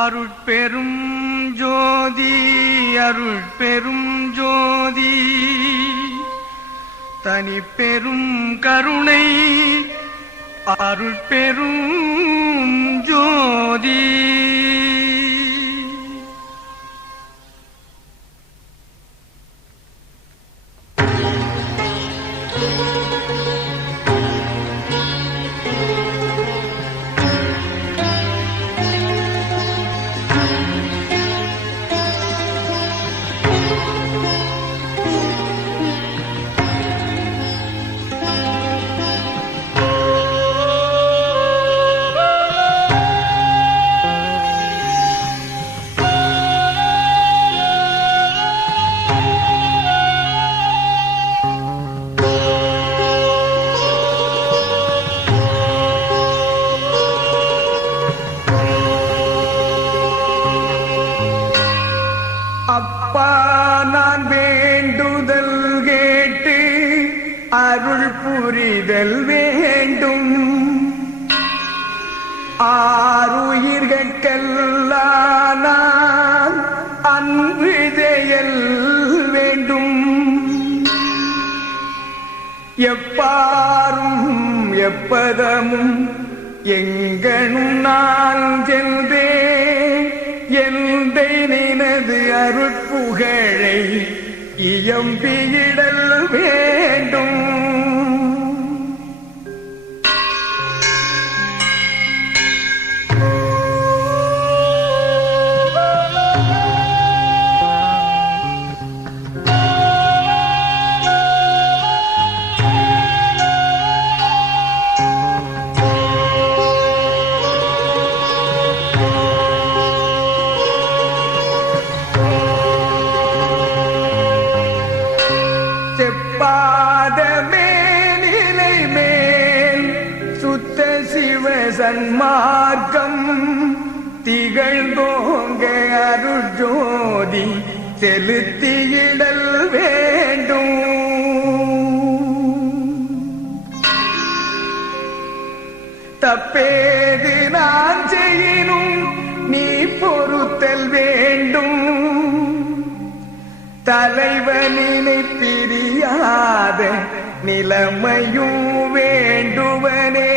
அருட்பெரும் ஜோதி அருட்பெரும் ஜோதி தனிப்பெரும் கருணை அருட்பெரும் ஜோதி. அப்பா நான் வேண்டுதல் கேட்டு அருள் புரிதல் வேண்டும். ஆருயிர்கட்கெல்லாம் நான் அன்பு செயல் வேண்டும். எப்பாரும் எப்பதமும் எங்கனும் நான் சென்றே எந்தை நினது அருட்புகழை இயம்பியிடல் வேண்டும். செப்பாதமே நிலை மேல் சுத்த சிவ சன்மார்க்கம் திகழ்ந்தோங்க அருட்ஜோதி செலுத்தியிடல் வேண்டும். தப்பேது நான் செய்யினும் நீ பொறுத்தல் வேண்டும். தலைவனினை பிரியாத நிலைமையும் வேண்டுவனே.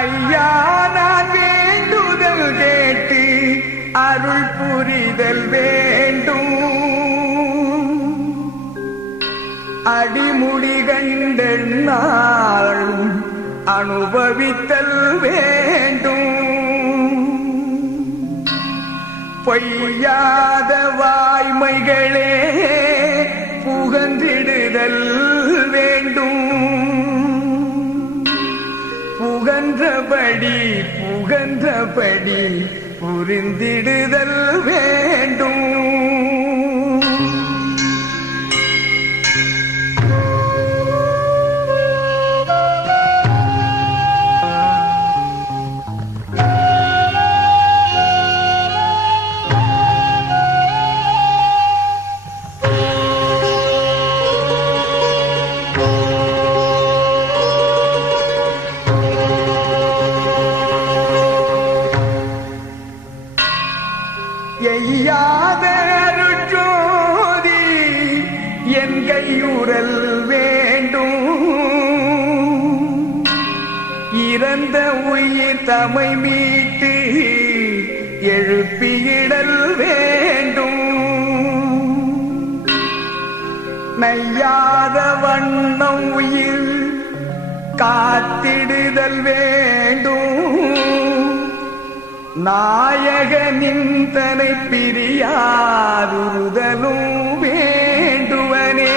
ஐயா நான் வேண்டுதல் கேட்டு அருள் புரிதல் வேண்டும். அடிமுடி கண்ட நாளும் அனுபவித்தல் வேண்டும். பொய்யாத வாய்மைகளே புகன்றிடுதல் வேண்டும். புகன்றபடி புரிந்திடுதல் வேண்டும். எய்யாத அருட்ஜோதி என் கையுறல் வேண்டும். இறந்த உயிர் தமை மீட்டு எழுப்பியிடல் வேண்டும். நையாத வண்ணம் உயிர் காத்திடுதல் வேண்டும். நாயகனின் தனை பிரியாதுறுதலும் வேண்டுவனே.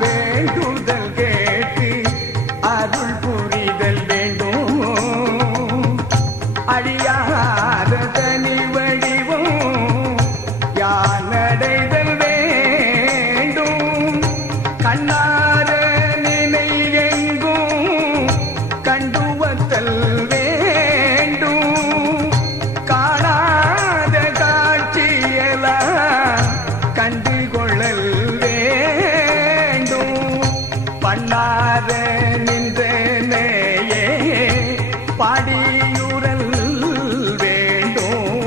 வேண்டுதல் கேட்டு அருள் புரிதல் வேண்டும். அழியாத தனி வடிவம் யானடைதல் வேண்டும். கண்ணார நினை எங்கும் கண்டுவத்தல் வேண்டும். காணாத காட்சியெல்லாம் கண்டுகொள்ளல் பண்ணாத நின்றனையே பாடியுறல் வேண்டும்.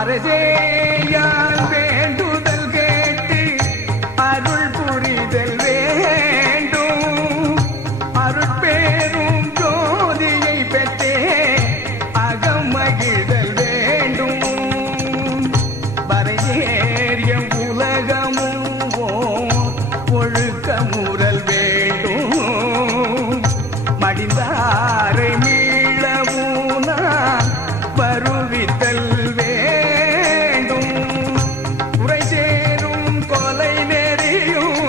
அரசேயால் வேண்டுதல் கேட்டு அருள் புரிதல் வேண்டும். அருட்பேரும் ஜோதியை பெற்றே அகமகிழ்தல் வேண்டும். வரையேறிய உலகமும் ஒழுக்கமுறல் வேண்டும். மடிந்தாரை மீளவும் நான் வருவித்தல் வேண்டும். உரை சேரும் கொலை நெறியும்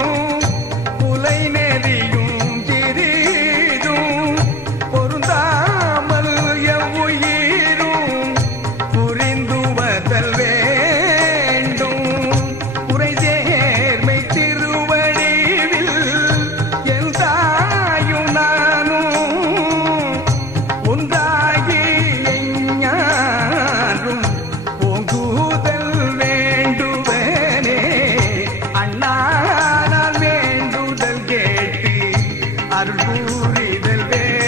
புலை நெறியும் சிறிதும் பொருந்தாமல் எவ்வுயிரும் புரிந்துவதல் வேண்டும். உரை சேர்மை திருவடிவில் என் தாயும் நானும் ஒன்றாகி எஞ்ஞான்றும் ஓங்குதல் வேண்டுவனே. அண்ணா நான் வேண்டுதல் கேட்டு அருள் புரிதல் வேண்டும்.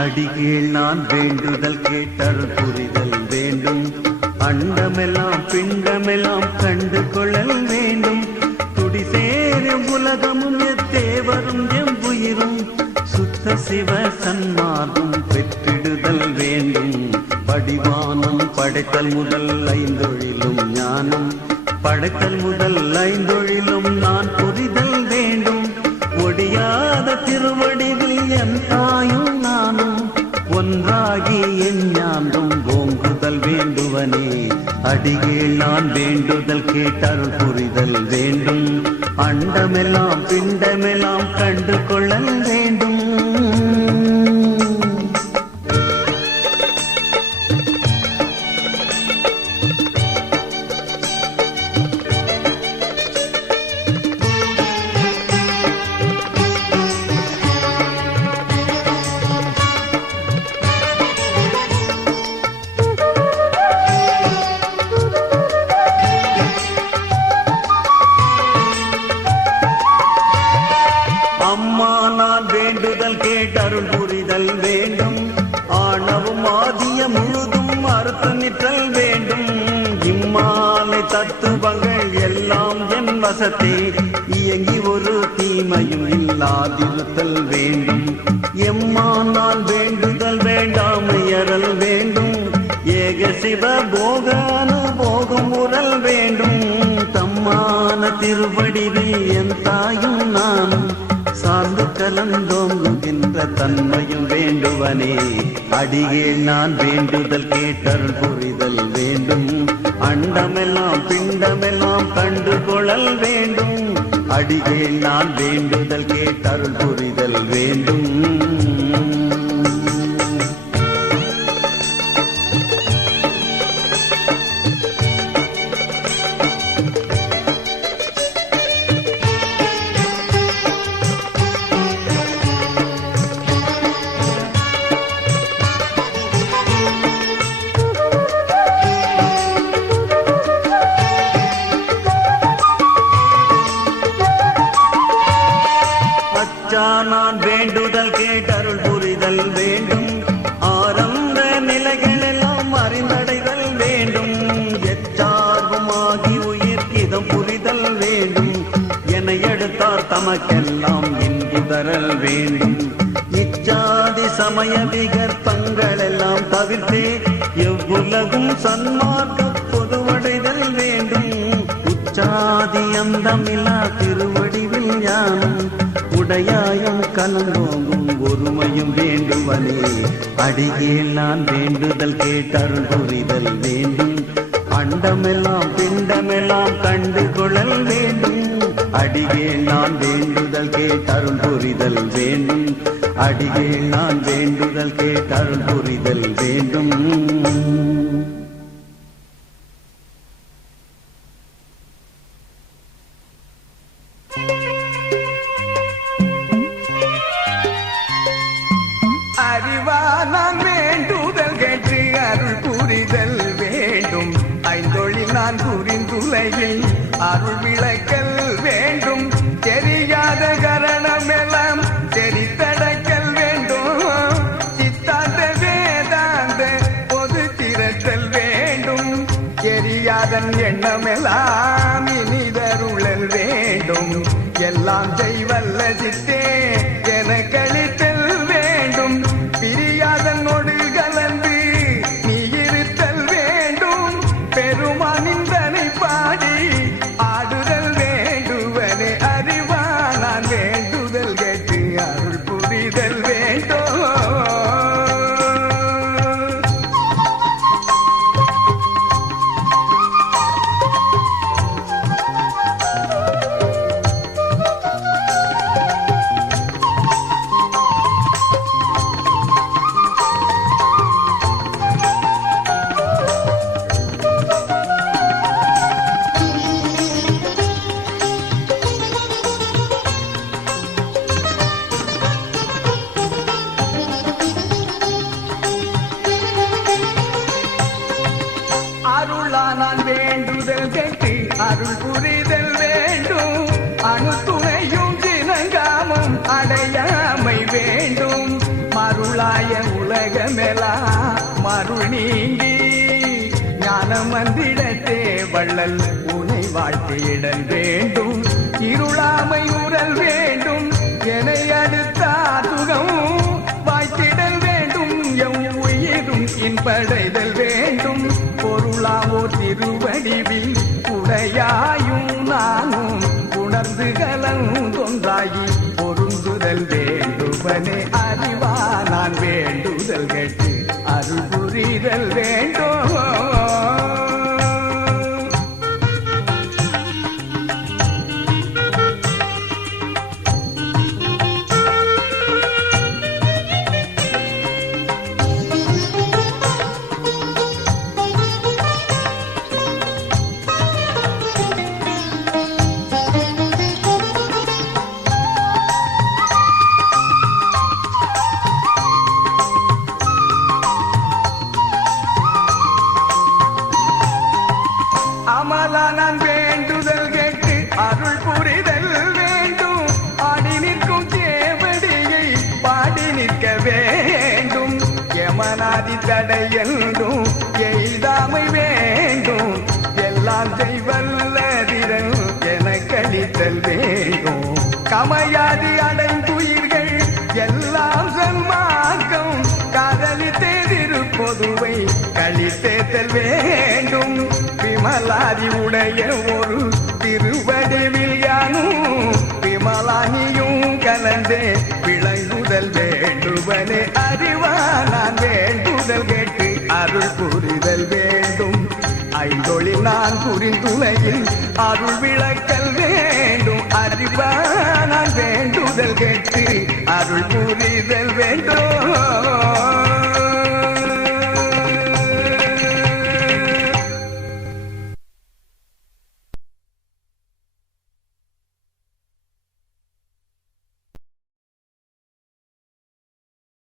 அடிகீழ் நான் வேண்டுதல் கேட்டருள் புரிதல் வேண்டும். அண்டமெல்லாம் பிண்டமெல்லாம் கண்டு கொள்ளல் வேண்டும். துடி சேரும் உலகமும் எத்தேவரும் எவ்வுயிரும் சுத்த சிவ சன்மார்க்கம் பெற்றிடுதல் வேண்டும். படிவானம் படைத்தல் முதல் ஐந்தொழிலும் ஞானம் படைத்தல் முதல் ஐந்தொழிலும் நான் புரிதல் வேண்டும். ஒடியாத திருவடிவில் என் தாயும் நானும் ஒன்றாகி எஞ்ஞான்றும் ஓங்குதல் வேண்டுவனே. அடிகீழ் நான் வேண்டுதல் கேட்டருள் புரிதல் வேண்டும். அண்டமெல்லாம் பிண்டமெல்லாம் கண்டு கொள்ளல் வேண்டும். அம்மா நான் வேண்டுதல் கேட்டருள் புரிதல் வேண்டும். ஆணவும் ஆதிய முழுதும் அறுத்தனிற்றல் வேண்டும். இம்மாலை தத்துவங்கள் எல்லாம் என் வசத்தே இயங்கி ஒரு தீமையும் இல்லாதிருத்தல் வேண்டும். எம்மா நான் வேண்டுதல் வேண்டாமையறல் வேண்டும். ஏக சிவ போகானுபோகம் உறல் வேண்டும். தம்மான திருவடிவில் என் தாயும் நானும் சார்ந்து கலந்தோங்குகின்ற தன்மையும் வேண்டுவனே. அடிகீழ் நான் வேண்டுதல் கேட்டருள் புரிதல் வேண்டும். அண்டமெல்லாம் பிண்டமெல்லாம் கண்டு கொள்ளல் வேண்டும். அடிகீழ் நான் வேண்டுதல் கேட்டருள் புரிதல் வேண்டும். நான் வேண்டுதல் கேட்டருள் புரிதல் வேண்டும். ஆரம்ப நிலைகள் எல்லாம் அறிந்தடைதல் வேண்டும். எச்சார்புமாகி உயிர்க்கிதம் புரிதல் வேண்டும். என எடுத்தார் தமக்கெல்லாம் இன்புதரல் வேண்டும். இச்சாதி சமய விகற்பங்கள் எல்லாம் தவிர்த்தே எவ்வுலகும் சன்மார்க்க பொதுவடைதல் வேண்டும். உச்சாதி அந்தமில்லா திருவடிவில் யானும் உடையாயும் கலந்தோங்கும் ஒருமையும் வேண்டுவனே அடியேன் நான் வேண்டுதல் கேட்டருள் புரிதல் வேண்டும் அண்டமெல்லாம் பிண்டமெல்லாம் கண்டு கொள்ளல் வேண்டும் அடியேன் நான் வேண்டுதல் கேட்டருள் புரிதல் வேண்டும் அடியேன் நான் வேண்டுதல் கேட்டருள் புரிதல் வேண்டும். அறிவானான் வேண்டுதல் கேட்டு அருள் புரிதல் வேண்டும் ஐந்தொழில் நான் புரிந்துலகில் அருள் விளக்கல் வேண்டும் தெரியாத கரணம் எல்லாம் தெரித்தடக்கல் வேண்டும் சித்தாந்த வேதாந்த பொது திரட்டல் வேண்டும் எரியாதன் எண்ணமெல்லாம் இனிதருளல் வேண்டும் எல்லாம் செய்வல்ல சித்தே என கழித்தல் வேண்டும் பிரியாதனோடு கலந்து நீ இருத்தல் வேண்டும் பெருமானிந்தனை பாடி ஆடுதல் வேண்டுவனே அறிவானான் வேண்டுதல் கேட்டு அருள் புரிதல் வேண்டும். அருளானான் வேண்டுதல் கேட்டு அருள் புரிதல் வேண்டும் அணு துணையும் தினங்காமும் அடையாமை வேண்டும் மருளாய உலகமெல்லாம் மருள் நீங்கி ஞானம் வந்திடத்தே வள்ளல் உனை வாழ்த்திடல் வேண்டும் இருளாமை உறல் வேண்டும் என அடுத்த சுகம் வாய்த்திடல் வேண்டும் எம் உயிரும் இன்படைதல் வேண்டும் பொருளாவோ திருவடிவில் உடையாயும் நானும் உணர்ந்து கலந்தொன்றாகி பொருந்துதல் வேண்டுவனே அறிவானான் வேண்டுதல் கேட்டு அருள் புரிதல் வேண்டும். அமலானான் வேண்டுதல் கேட்டு அருள் புரிதல் வேண்டும் ஆடி நிற்கும் சேவடியை பாடி நிற்க வேண்டும் யமனாதி தடையென்றும் எய்தாமை வேண்டும் எல்லாம் செய்வல்லதிரல் என கழித்தல் வேண்டும் கமையாதி அடைந்துயிர்கள் எல்லாம் சன்மார்க்கம் காதலித்தே திருப்பொதுவை கழித்தேத்தல் வேண்டும் விமலாதி உடைய ஒரு திருவடிவில் யானும் விமலானியும் கலந்தே விளங்குதல் வேண்டுவனே அறிவானான் வேண்டுதல் கேட்டு அருள் புரிதல் வேண்டும் ஐந்தொழில் நான் புரிந்துலகில் அருள் விளக்கல் வேண்டும் அறிவானான் வேண்டுதல் கேட்டு அருள் புரிதல் வேண்டும்.